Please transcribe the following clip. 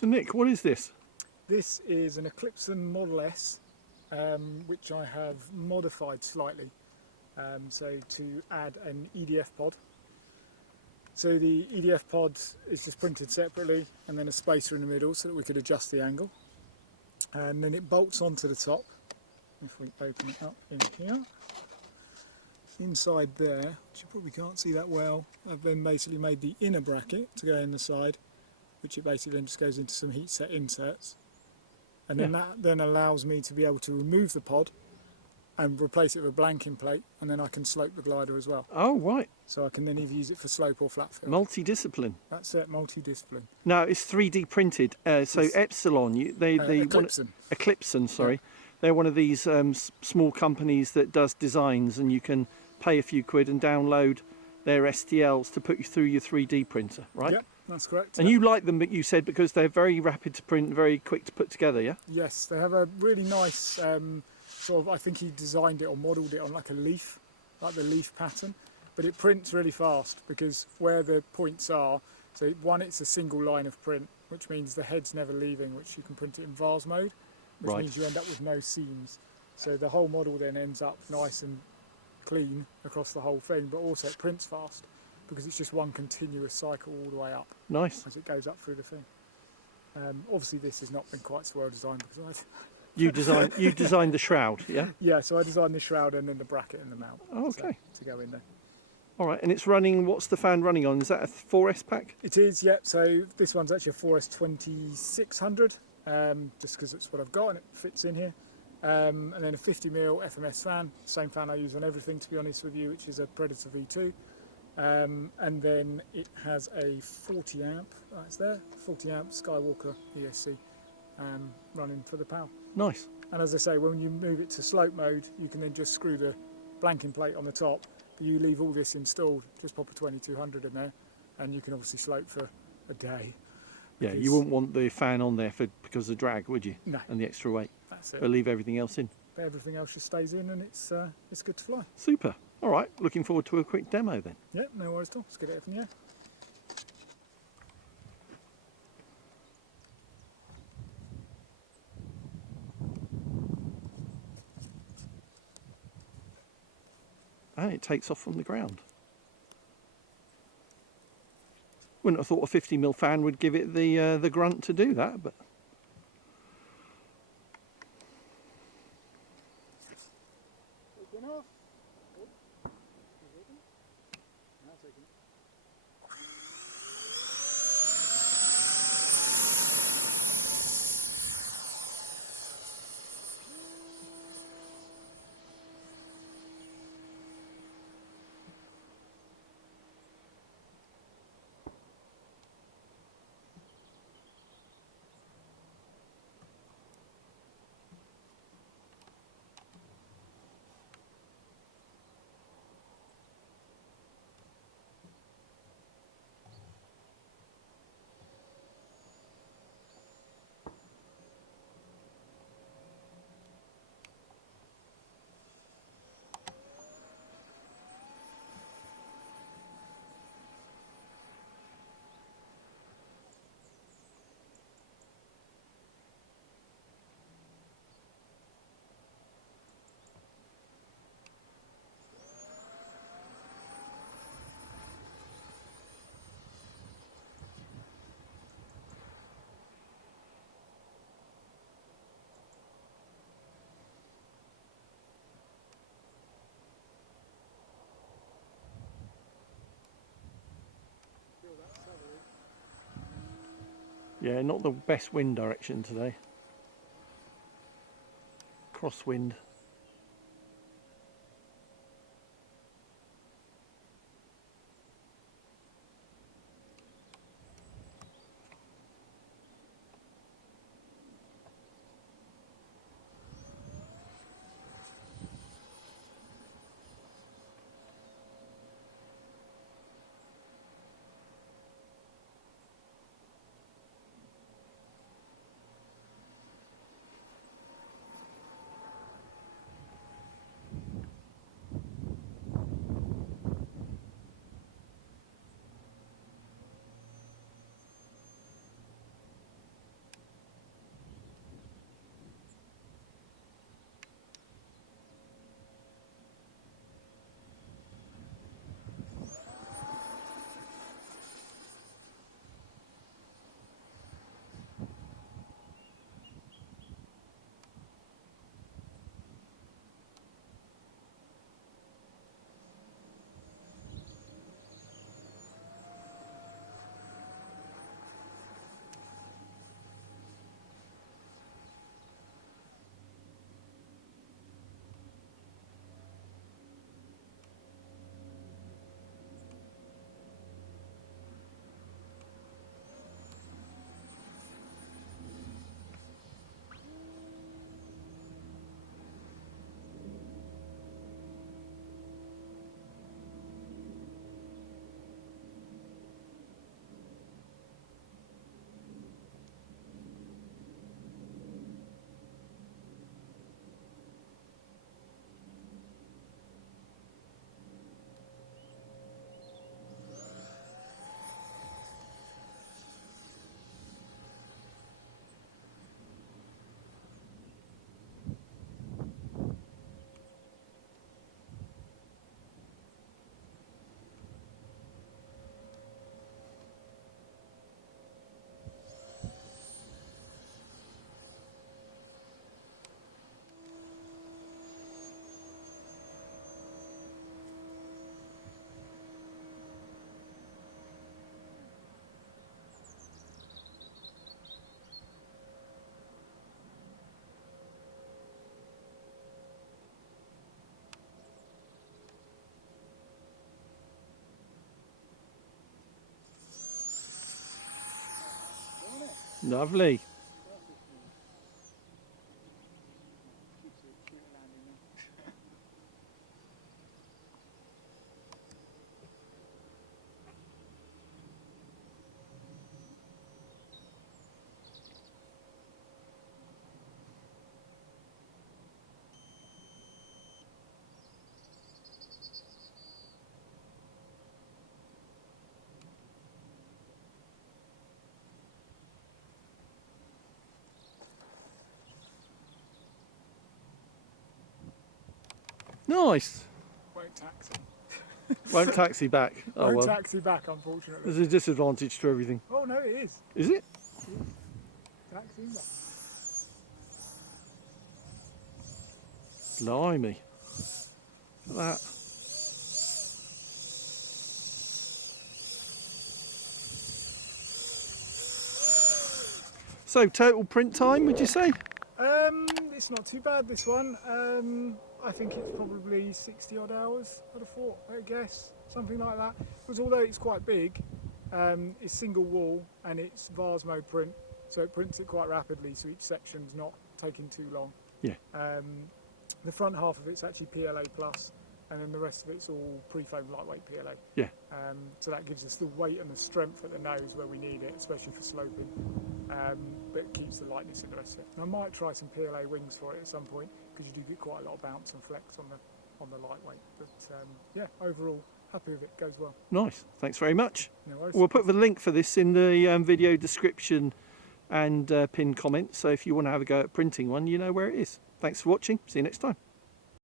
So Nick, what is this? This is an Eclipson Model S, which I have modified slightly, so to add an EDF pod. So the EDF pod is just printed separately, and then a spacer in the middle so that we could adjust the angle. And then it bolts onto the top. If we open it up in here, inside there, which you probably can't see that well, I've then basically made the inner bracket to go in the side, which it basically then just goes into some heat set inserts. And then that then allows me to be able to remove the pod and replace it with a blanking plate, and then I can slope the glider as well. Oh, right. So I can then either use it for slope or flat fill. Multidiscipline. That's it, multidiscipline. No, it's 3D printed. So Epsilon, Eclipson, sorry. Yeah. They're one of these small companies that does designs, and you can pay a few quid and download their STLs to put you through your 3D printer, right? Yep, that's correct. And you like them, you said, because they're very rapid to print, very quick to put together, yeah? Yes, they have a really nice sort of, I think he designed it or modelled it on like a leaf, like the leaf pattern. But it prints really fast because where the points are, so one, it's a single line of print, which means the head's never leaving, which you can print it in vase mode, which means you end up with no seams. So the whole model then ends up nice and clean across the whole thing, but also it prints fast because it's just one continuous cycle all the way up. Nice. As it goes up through the thing. Obviously this has not been quite so well designed because You designed the shroud, yeah? Yeah, so I designed the shroud and then the bracket and the mount. Oh, okay. To go in there. All right, and it's running, what's the fan running on? Is that a 4S pack? It is, yep. So this one's actually a 4S 2600, just because it's what I've got and it fits in here. And then a 50mm FMS fan, same fan I use on everything, to be honest with you, which is a Predator V2. And then it has a 40 amp, that's there, 40 amp Skywalker ESC running for the PAL. Nice. And as I say, when you move it to slope mode, you can then just screw the blanking plate on the top. You leave all this installed, just pop a 2200 in there, and you can obviously slope for a day. Yeah, you wouldn't want the fan on there because of drag, would you? No. And the extra weight. That's it. But leave everything else in. But everything else just stays in, and it's good to fly. Super. All right, looking forward to a quick demo then. Yeah, no worries at all. Let's get it up in the air. And it takes off from the ground. Wouldn't have thought a 50mm fan would give it the grunt to do that, but yeah, not the best wind direction today. Crosswind. Lovely. Nice. Won't taxi. Won't taxi back. Oh Won't well. taxi back, unfortunately. There's a disadvantage to everything. Oh no, it is. Is it? Taxiing back. Blimey. Look at that. So total print time, would you say? It's not too bad, this one. I think it's probably 60 odd hours, I'd have thought, I guess, something like that. Because although it's quite big, it's single wall and it's vase mode print, so it prints it quite rapidly, so each section's not taking too long. Yeah. The front half of it's actually PLA plus, and then the rest of it's all pre-foam lightweight PLA. Yeah. So that gives us the weight and the strength at the nose where we need it, especially for sloping, but it keeps the lightness in the rest of it. And I might try some PLA wings for it at some point, because you do get quite a lot of bounce and flex on the lightweight. But yeah, overall happy with it, goes well. Nice, thanks very much. No worries. We'll put the link for this in the video description and pinned comment, so if you want to have a go at printing one, you know where it is. Thanks for watching, see you next time.